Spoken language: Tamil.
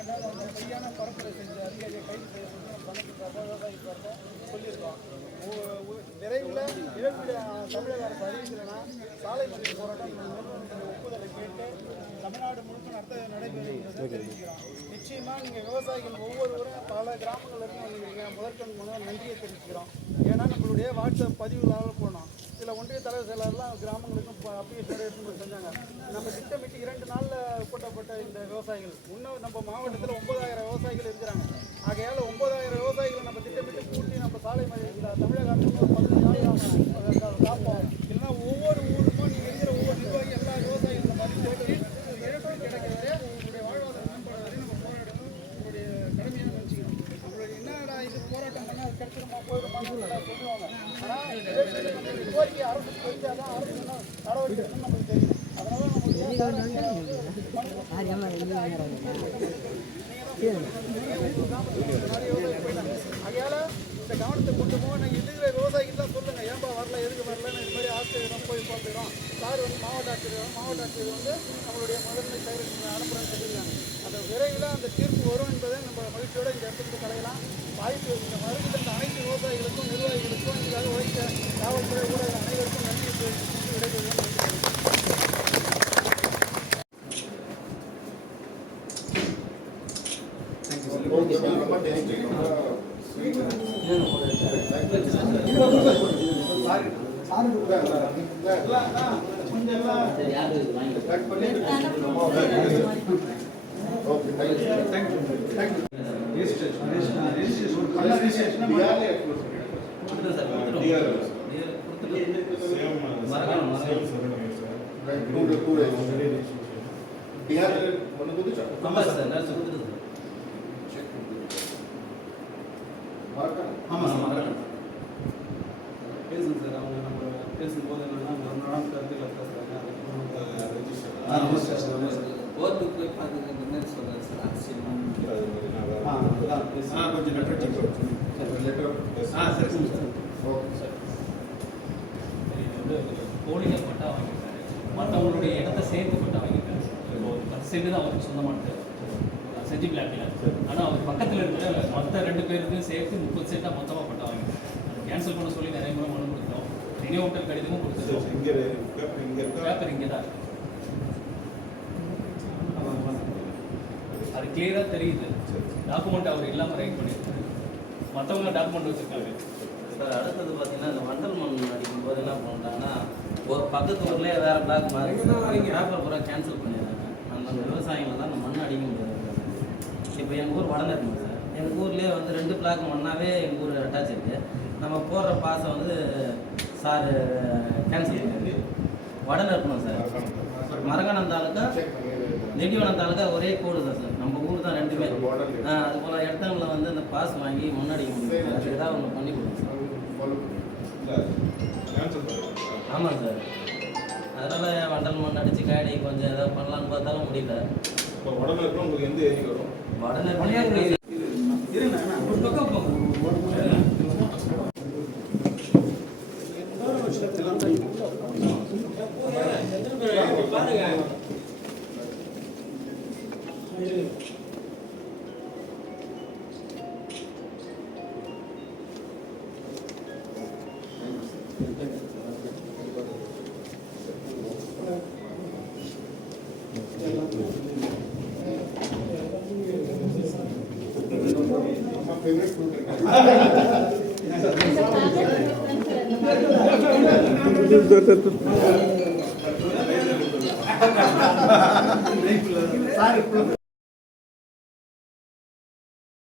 சரியான பரப்புரை செஞ்ச அதிகாரியை கைது செய்ய விவசாயிக்காக சொல்லியிருக்கோம். விரைவில் இழப்பீடு தமிழக அரசு அறிவிக்கிறேன்னா சாலை மறியல் போராட்டம் நிறுவனத்தின் ஒப்புதலை கேட்டு தமிழ்நாடு முழுக்க நடைபெறுகிறதை தெரிவிக்கிறோம். நிச்சயமாக நீங்கள் விவசாயிகள் ஒவ்வொருவரும் பல கிராமங்களிலிருந்து வந்துருக்கீங்க. முதற்கண் முதல் நன்றியை தெரிவிக்கிறோம். ஏன்னா நம்மளுடைய வாட்ஸ்அப் பதிவுகளால் போனோம். சில ஒன்றிய தலைவர் செயலாளர்லாம் கிராமங்களுக்கும் அப்ளிகேஷன் எடுத்து செஞ்சாங்க. நம்ம திட்டமிட்டு 2 நாளில் கூட்டப்பட்ட இந்த விவசாயிகள் இன்னும் நம்ம மாவட்டத்தில் 9000 விவசாயிகள் இருக்கிறாங்க. ஆகையால் 9000 விவசாயிகளை நம்ம திட்டமிட்டு கூட்டி நம்ம சாலை மறியல் தமிழக அரசு 15 நாள் காப்போம். இல்லைன்னா ஒவ்வொரு ஊருக்கும் நீங்கள் இருக்கிற ஒவ்வொரு நிர்வாகி எல்லா விவசாயிகள் இந்த மாதிரி போட்டு இழப்பு கிடைக்கிறதே உங்களுடைய வாழ்வாதார மேம்பாடு வரை நம்ம போராடணும். உங்களுடைய கடமையாக நினச்சிக்கணும். நம்மளுடைய என்னடா இது போராட்டம் பண்ணால் கிடைச்சிருமா போயிடுமான்னு சொல்லுவாங்க. ஆனால் கோரிக்கை அரசு தெரிஞ்சால் தான் அரசு என்ன நடவடிக்கை நமக்கு தெரியும். அதனால ஆகையால இந்த கவனத்தை கொண்டு போக நாங்கள் இருக்கிற விவசாயிக்கு தான் சொல்லுங்கள். ஏன்பா வரல, எதுக்கு வரலன்னு இது மாதிரி ஆசிரியர் போய் பார்த்துக்கிறோம். சார் வந்து மாவட்ட ஆட்சியர் வந்து நம்மளுடைய முதன்மை செயலர் அனுப்புகிறேன்னு சொல்லியிருக்காங்க. அந்த விரைவில் அந்த தீர்ப்பு வரும் என்பதை நம்ம மகிழ்ச்சியோடு இந்த இடத்துக்கு கலையலாம். வாய்ப்பு இந்த வருகின்ற இந்த அனைத்து விவசாயிகளுக்கும் நிர்வாகிகளுக்கும் இதுக்காக உழைக்க காவல்துறை ஊடக அனைவருக்கும் நன்றி தெரிவித்து விடைபெறுவோம். பேசுங்க சார். அவங்க நம்ம பேசும்போது என்னன்னா மறுநாள் கருத்துக்களை கோர்ட்டுக்கு போய் பார்த்துக்கிற மாதிரி சொல்கிறேன் சார். அரசியல் கொஞ்சம் லெட்டர் சரி சார். Okay sir. வந்து போலியாக பட்டா வாங்கிட்டாரு. மற்றவங்களுடைய இடத்த சேர்த்து பட்டா வாங்கிட்டாரு. இப்போ 10 சென்ட் தான் அவருக்கு சொந்தமானது செஞ்சு பிளாட்டில். ஆனால் அவர் பக்கத்தில் இருக்கிற மற்ற 2 பேருக்கும் சேர்த்து 30 சென்ட்டாக மொத்தமாக பட்டா வாங்கிட்டார். அதை கேன்சல் பண்ண சொல்லி நிறைய முறை மனு கொடுத்தோம். நினைவூட்டல் கடிதமும் கொடுத்துருக்கோம். பேப்பர் இங்கே தான் அது கிளியராக தெரியுது. டாக்குமெண்ட் அவர் இல்லாமல் ரைட் பண்ணியிருக்காரு. மற்றவங்க டாக்குமெண்ட் வச்சுருக்காங்க சார். அடுத்தது பார்த்தீங்கன்னா இந்த வண்டல் மண் அடிக்கும்போது என்ன பண்ணிட்டாங்கன்னா ஒரு பக்கத்து ஊர்லேயே வேறு பிளாக் மாதிரி பேப்பர் பூரா கேன்சல் பண்ணிடுறாங்க. அந்த விவசாயிகள் தான் அந்த மண் அடிக்க முடியாது. இப்போ எங்கள் ஊர் வடனை இருக்குங்க சார். எங்கள் ஊர்லேயே வந்து 2 பிளாக் மண்ணாவே எங்கள் ஊர் அட்டாச் இருக்குது. நம்ம போடுற பாசம் வந்து சார் கேன்சல் பண்ணி வடனை இருக்கணும் சார். மரகணம் தாலுக்கா நெடிவனம் தாலுக்கா ஒரே கோடு தான் சார். நம்ம ஊர் தான் 2மே. அது போல் இடத்துல வந்து அந்த பாஸ் வாங்கி முன்னாடிக்க முடியும். அது ஏதாவது ஒன்று பண்ணி கொடுங்க சார். ஆமாம் சார். அதனால் வண்டல் மண் அடித்து காயடி கொஞ்சம் எதாவது பண்ணலான்னு பார்த்தாலும் முடியல. இப்போ உடனே இருக்கிற உங்களுக்கு எந்த ஏரியா வரும்? உடனே Sorry.